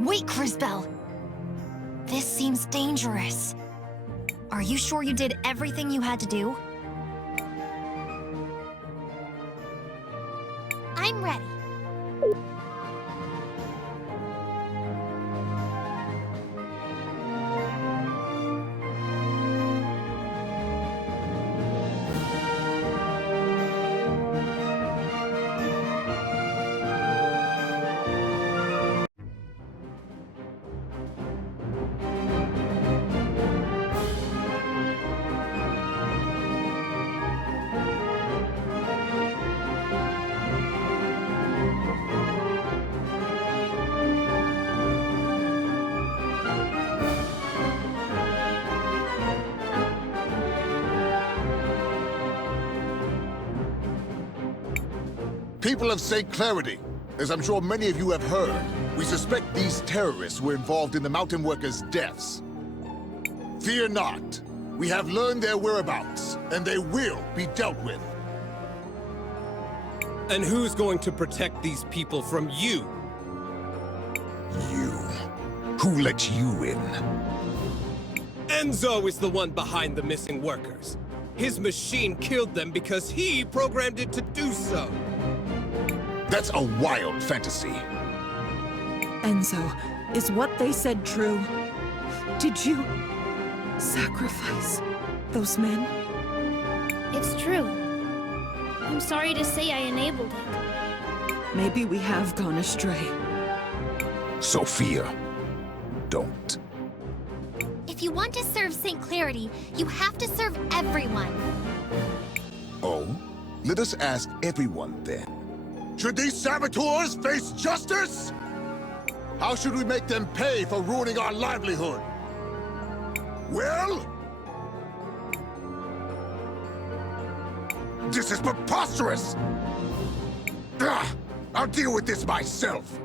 Wait, Crisbell! This seems dangerous. Are you sure you did everything you had to do? I'm ready. People of St. Clarity, as I'm sure many of you have heard, we suspect these terrorists were involved in the mountain workers' deaths. Fear not. We have learned their whereabouts, and they will be dealt with. And who's going to protect these people from you? You. Who let you in? Enzo is the one behind the missing workers. His machine killed them because he programmed it to do so. That's a wild fantasy. Enzo, is what they said true? Did you sacrifice those men? It's true. I'm sorry to say I enabled it. Maybe we have gone astray. Sophia, don't. If you want to serve St. Clarity, you have to serve everyone. Oh? Let us ask everyone then. Should these saboteurs face justice? How should we make them pay for ruining our livelihood? Well? This is preposterous! I'll deal with this myself.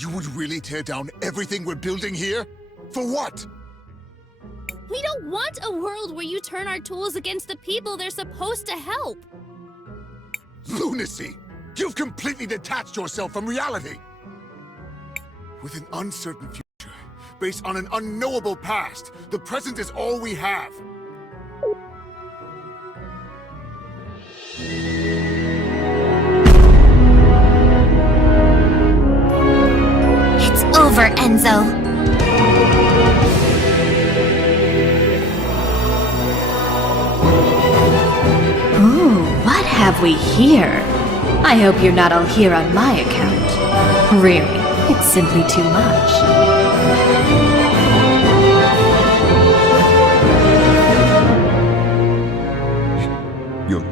You would really tear down everything we're building here? For what? We don't want a world where you turn our tools against the people they're supposed to help. Lunacy! You've completely detached yourself from reality! With an uncertain future, based on an unknowable past, the present is all we have. It's over, Enzo. Ooh, what have we here? I hope you're not all here on my account. Really, it's simply too much.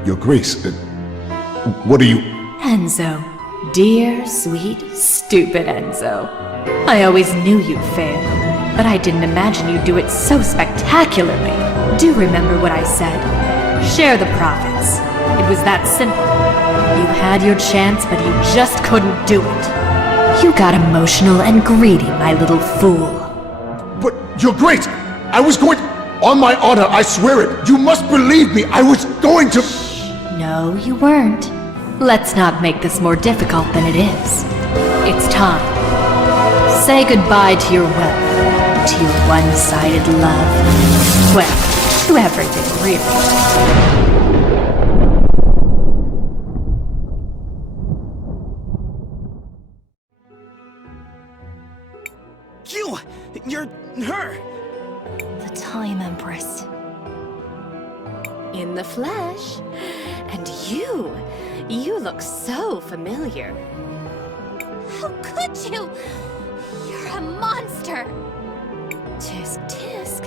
Your Grace, what are you... Enzo. Dear, sweet, stupid Enzo. I always knew you'd fail, but I didn't imagine you'd do it so spectacularly. Do remember what I said. Share the profits. It was that simple. You had your chance, but you just couldn't do it. You got emotional and greedy, my little fool. But, Your Grace, I was going... On my honor, I swear it. You must believe me. I was going to... No, you weren't. Let's not make this more difficult than it is. It's time. Say goodbye to your wealth, to your one-sided love. Well, to everything, really. You're her! The Time Empress. In the flesh. And you look so familiar. How could you? You're a monster! Tisk tisk.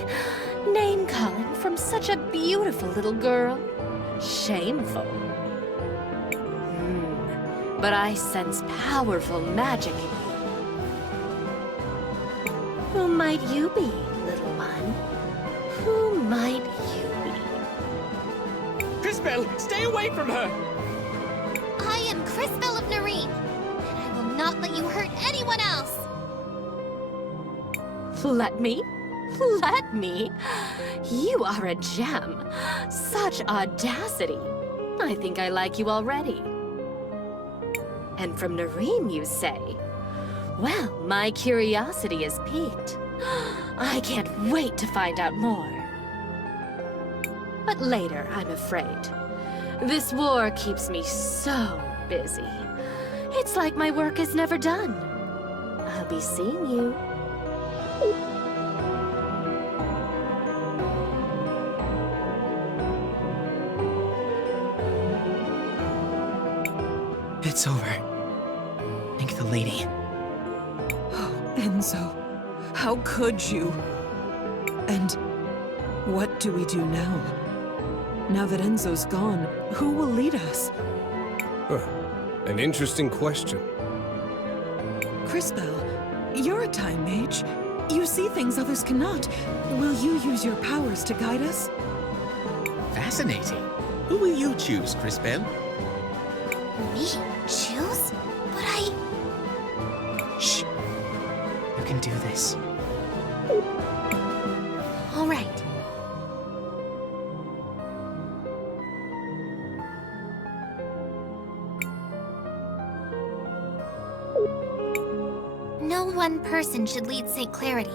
Name calling from such a beautiful little girl. Shameful. But I sense powerful magic in you. Who might you be, little one? Who might you be? Crisbell, stay away from her! I am Crisbell of Nareen, and I will not let you hurt anyone else! Let me? Let me? You are a gem. Such audacity. I think I like you already. And from Nareen, you say? Well, my curiosity is piqued. I can't wait to find out more. But later, I'm afraid. This war keeps me so busy. It's like my work is never done. I'll be seeing you. It's over. Thank the lady. Oh, Enzo. How could you? And what do we do now? Now that Enzo's gone, who will lead us? An interesting question. Crisbell, you're a time mage. You see things others cannot. Will you use your powers to guide us? Fascinating. Who will you choose, Crisbell? Me? Choose? But I... Shh. You can do this. All right. No one person should lead St. Clarity.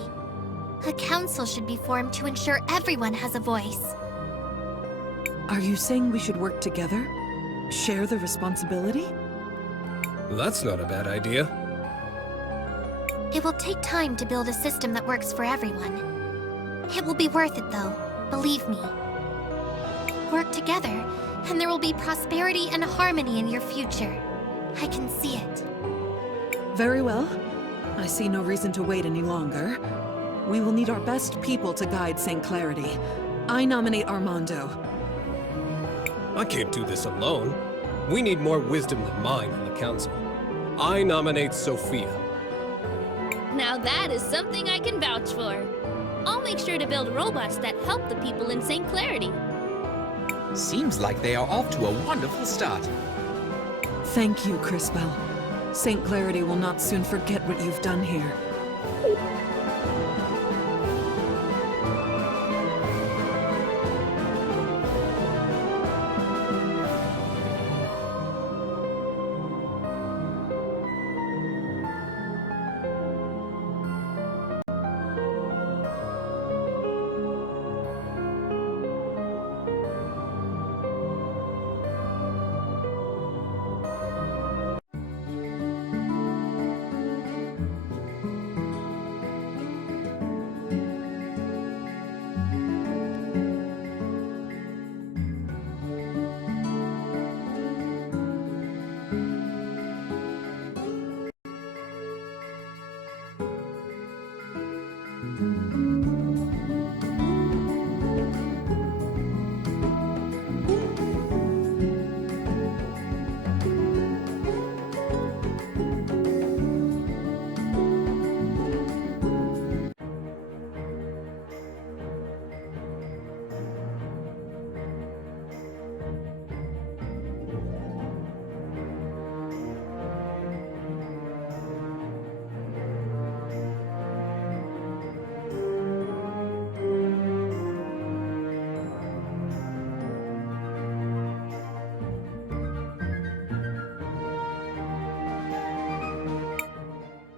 A council should be formed to ensure everyone has a voice. Are you saying we should work together? Share the responsibility? That's not a bad idea. It will take time to build a system that works for everyone. It will be worth it, though. Believe me. Work together, and there will be prosperity and harmony in your future. I can see it. Very well. I see no reason to wait any longer. We will need our best people to guide St. Clarity. I nominate Armando. I can't do this alone. We need more wisdom than mine on the council. I nominate Sophia. Now that is something I can vouch for. I'll make sure to build robots that help the people in St. Clarity. Seems like they are off to a wonderful start. Thank you, Crisbell. St. Clarity will not soon forget what you've done here.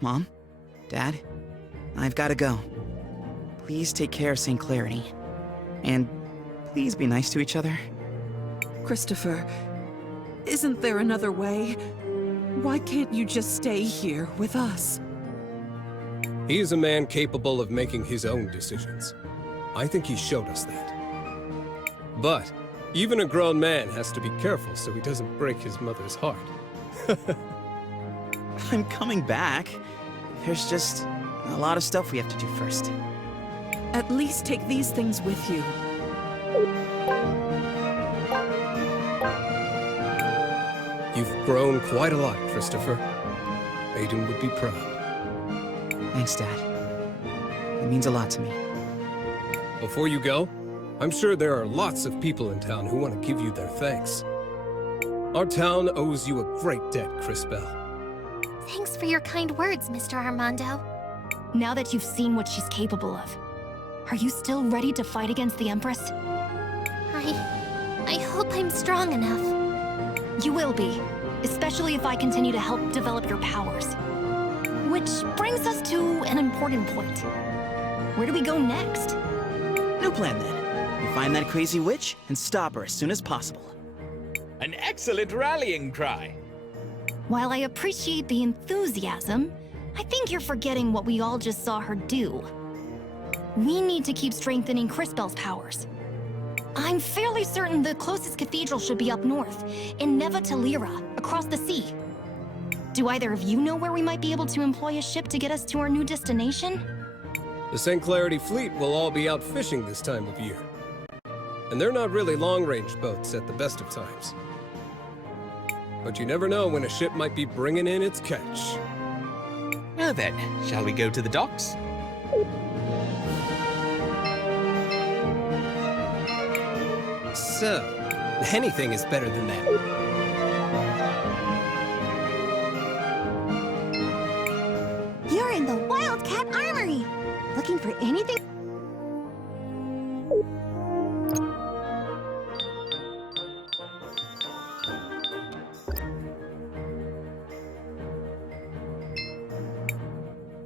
Mom? Dad? I've gotta go. Please take care of St. Clarity. And please be nice to each other. Christopher, isn't there another way? Why can't you just stay here with us? He is a man capable of making his own decisions. I think he showed us that. But even a grown man has to be careful so he doesn't break his mother's heart. I'm coming back. There's just a lot of stuff we have to do first. At least take these things with you. You've grown quite a lot, Christopher. Aiden would be proud. Thanks, Dad. It means a lot to me. Before you go, I'm sure there are lots of people in town who want to give you their thanks. Our town owes you a great debt, Crisbell. Thanks for your kind words, Mr. Armando. Now that you've seen what she's capable of, are you still ready to fight against the Empress? I hope I'm strong enough. You will be, especially if I continue to help develop your powers. Which brings us to an important point. Where do we go next? New plan then. We find that crazy witch and stop her as soon as possible. An excellent rallying cry. While I appreciate the enthusiasm, I think you're forgetting what we all just saw her do. We need to keep strengthening Crisbell's powers. I'm fairly certain the closest cathedral should be up north, in Neva Talira, across the sea. Do either of you know where we might be able to employ a ship to get us to our new destination? The St. Clarity fleet will all be out fishing this time of year. And they're not really long-range boats at the best of times. But you never know when a ship might be bringing in its catch. Well then, shall we go to the docks? So, anything is better than that. You're in the Wildcat Armory! Looking for anything?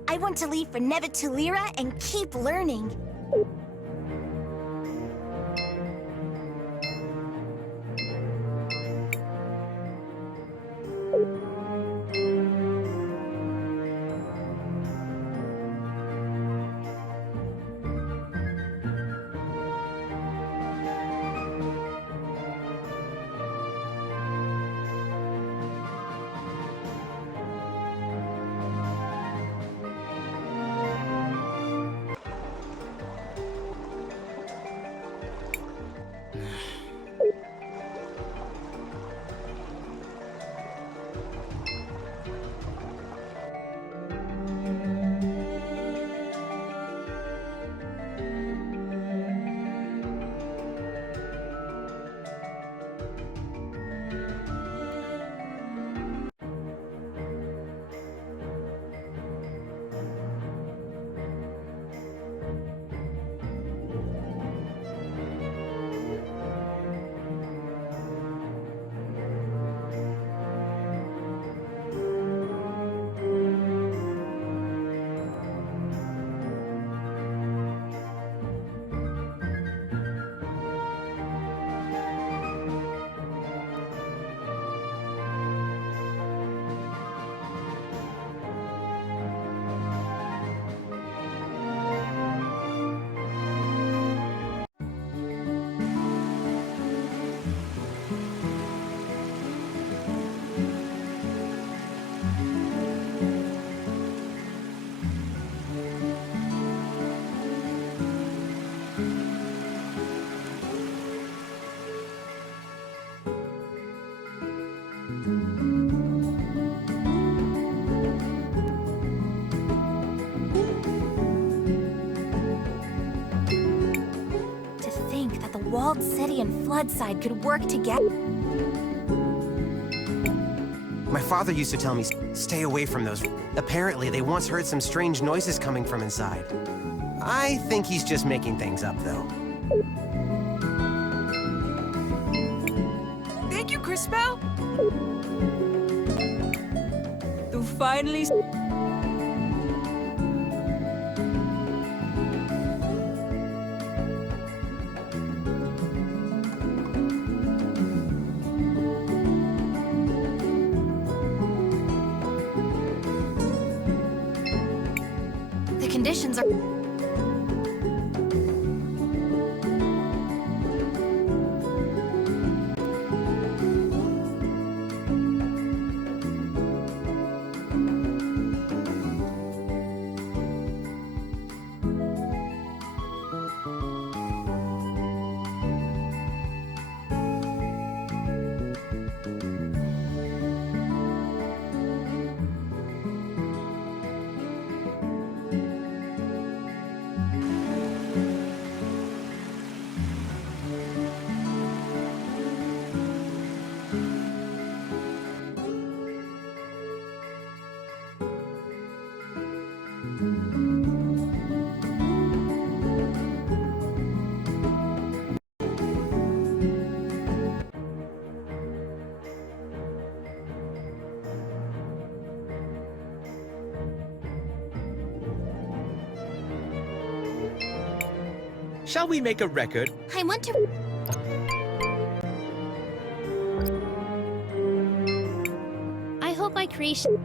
I want to leave for Nevatulira and keep learning. Walled City and Floodside could work together. My father used to tell me, stay away from those. Apparently, they once heard some strange noises coming from inside. I think he's just making things up, though. Thank you, Crisbell. You finally... The conditions are... Shall we make a record? I want to... I hope my creation...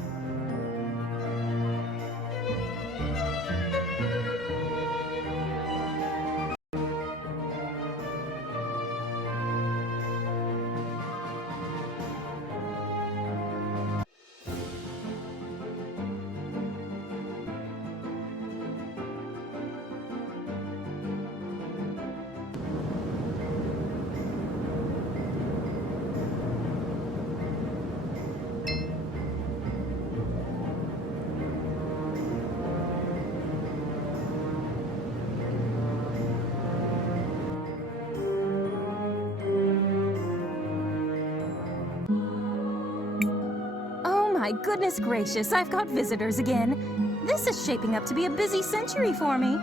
My goodness gracious, I've got visitors again. This is shaping up to be a busy century for me.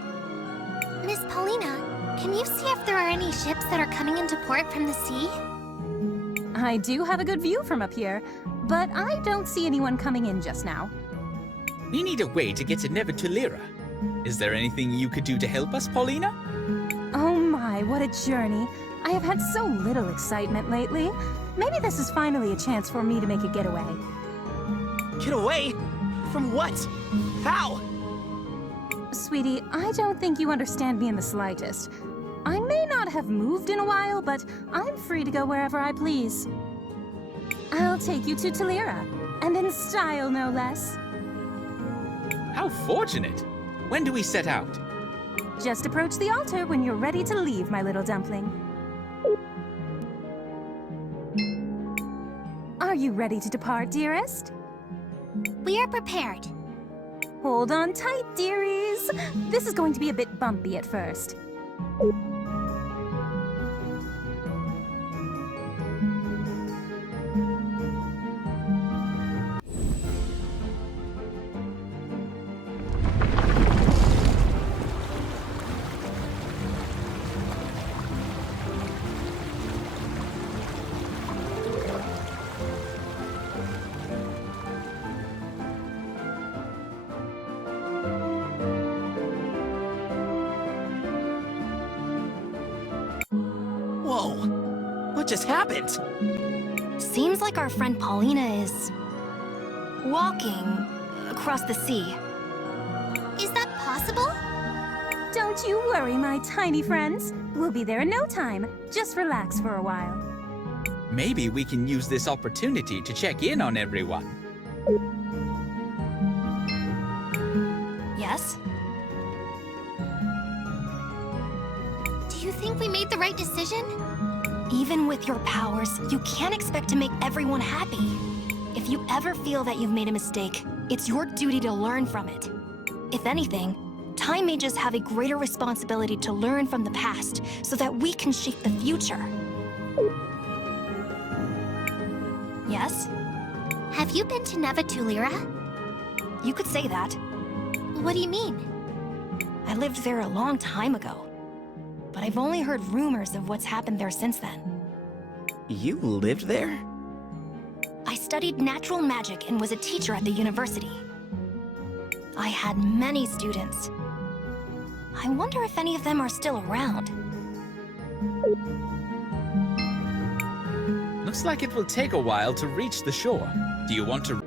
Miss Paulina, can you see if there are any ships that are coming into port from the sea? I do have a good view from up here, but I don't see anyone coming in just now. We need a way to get to Nevertulira. Is there anything you could do to help us, Paulina? Oh my, what a journey. I have had so little excitement lately. Maybe this is finally a chance for me to make a getaway. Get away? From what? How? Sweetie, I don't think you understand me in the slightest. I may not have moved in a while, but I'm free to go wherever I please. I'll take you to Tulira, and in style, no less. How fortunate! When do we set out? Just approach the altar when you're ready to leave, my little dumpling. Are you ready to depart, dearest? We are prepared. Hold on tight, dearies. This is going to be a bit bumpy at first. Whoa! What just happened? Seems like our friend Paulina is... walking across the sea. Is that possible? Don't you worry, my tiny friends. We'll be there in no time. Just relax for a while. Maybe we can use this opportunity to check in on everyone. Yes? Do you think we made the right decision? Even with your powers, you can't expect to make everyone happy. If you ever feel that you've made a mistake, it's your duty to learn from it. If anything, Time Mages have a greater responsibility to learn from the past so that we can shape the future. Yes? Have you been to Nevatulira? You could say that. What do you mean? I lived there a long time ago, but I've only heard rumors of what's happened there since then. You lived there? I studied natural magic and was a teacher at the university. I had many students. I wonder if any of them are still around. Looks like it will take a while to reach the shore. Do you want to...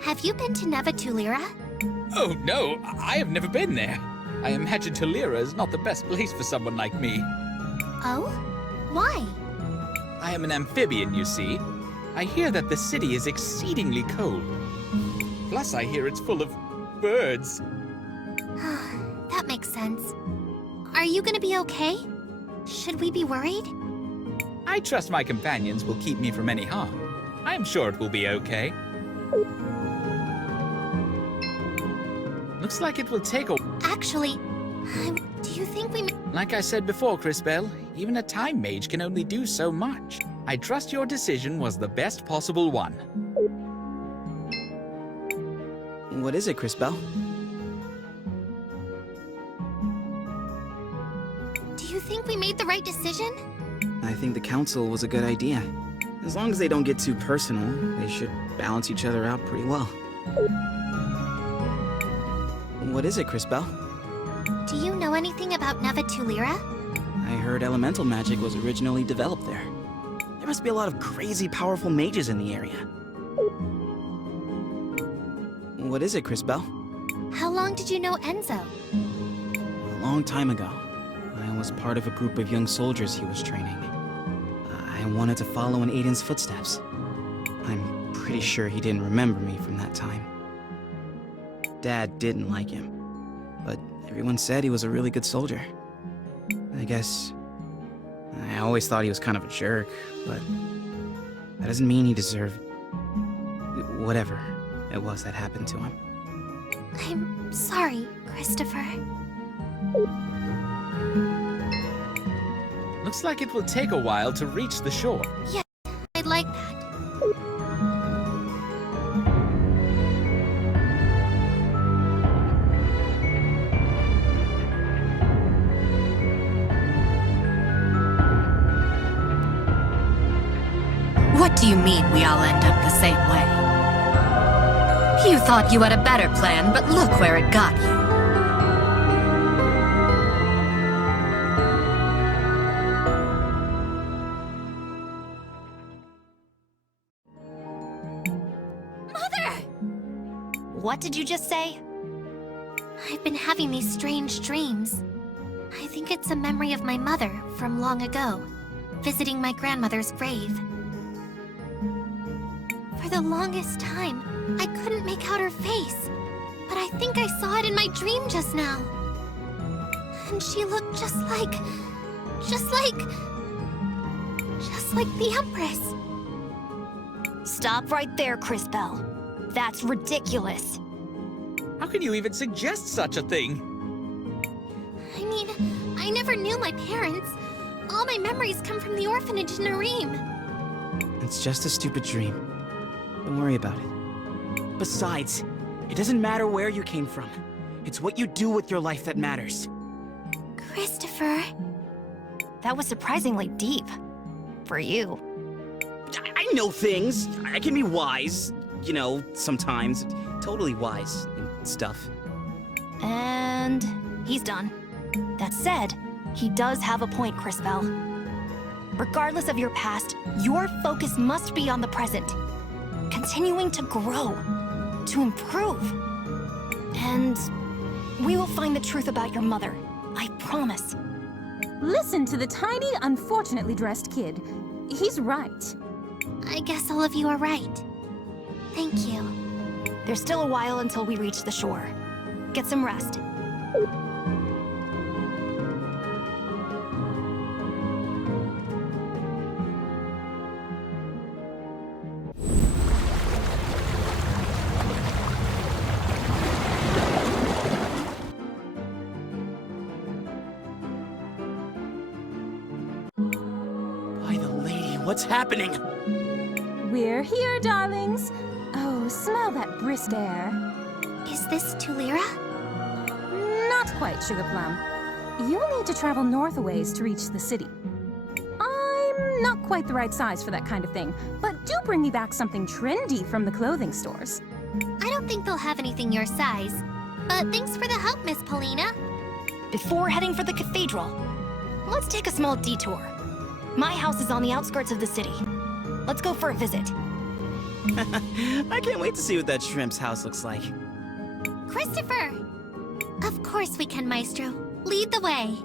Have you been to Nevatulira? Oh no, I have never been there. I imagine Tulira is not the best place for someone like me. Oh? Why? I am an amphibian, you see. I hear that the city is exceedingly cold. Plus, I hear it's full of birds. That makes sense. Are you gonna be okay? Should we be worried? I trust my companions will keep me from any harm. I am sure it will be okay. Looks like it will take a... Actually, do you think we... Like I said before, Crisbell, even a time mage can only do so much. I trust your decision was the best possible one. What is it, Crisbell? Do you think we made the right decision? I think the council was a good idea. As long as they don't get too personal, they should balance each other out pretty well. What is it, Crisbell? Do you know anything about Nevatulira? I heard elemental magic was originally developed there. There must be a lot of crazy powerful mages in the area. What is it, Crisbell? How long did you know Enzo? A long time ago. I was part of a group of young soldiers he was training. I wanted to follow in Aiden's footsteps. I'm pretty sure he didn't remember me from that time. Dad didn't like him, but everyone said he was a really good soldier. I guess... I always thought he was kind of a jerk, but that doesn't mean he deserved... whatever it was that happened to him. I'm sorry, Christopher. Looks like it will take a while to reach the shore. Yeah, I'd like that. What do you mean we all end up the same way? You thought you had a better plan, but look where it got you. What did you just say? I've been having these strange dreams. I think it's a memory of my mother from long ago, visiting my grandmother's grave. For the longest time, I couldn't make out her face, but I think I saw it in my dream just now. And she looked just like the Empress. Stop right there, Crisbell. That's ridiculous. How can you even suggest such a thing? I mean, I never knew my parents. All my memories come from the orphanage in Nareem. It's just a stupid dream. Don't worry about it. Besides, it doesn't matter where you came from. It's what you do with your life that matters. Christopher. That was surprisingly deep. For you. I know things. I can be wise. You know, sometimes. Totally wise and stuff. And he's done. That said, he does have a point, Crisbell. Regardless of your past, your focus must be on the present. Continuing to grow, to improve. And we will find the truth about your mother. I promise. Listen to the tiny, unfortunately dressed kid. He's right. I guess all of you are right. Thank you. There's still a while until we reach the shore. Get some rest. what's happening? We're here, darlings. Oh, smell that brisk air. Is this Tulira? Not quite, Sugar Plum. You'll need to travel north a ways to reach the city. I'm not quite the right size for that kind of thing, but do bring me back something trendy from the clothing stores. I don't think they'll have anything your size. But thanks for the help, Miss Paulina. Before heading for the cathedral, let's take a small detour. My house is on the outskirts of the city. Let's go for a visit. I can't wait to see what that shrimp's house looks like. Christopher! Of course we can, Maestro. Lead the way.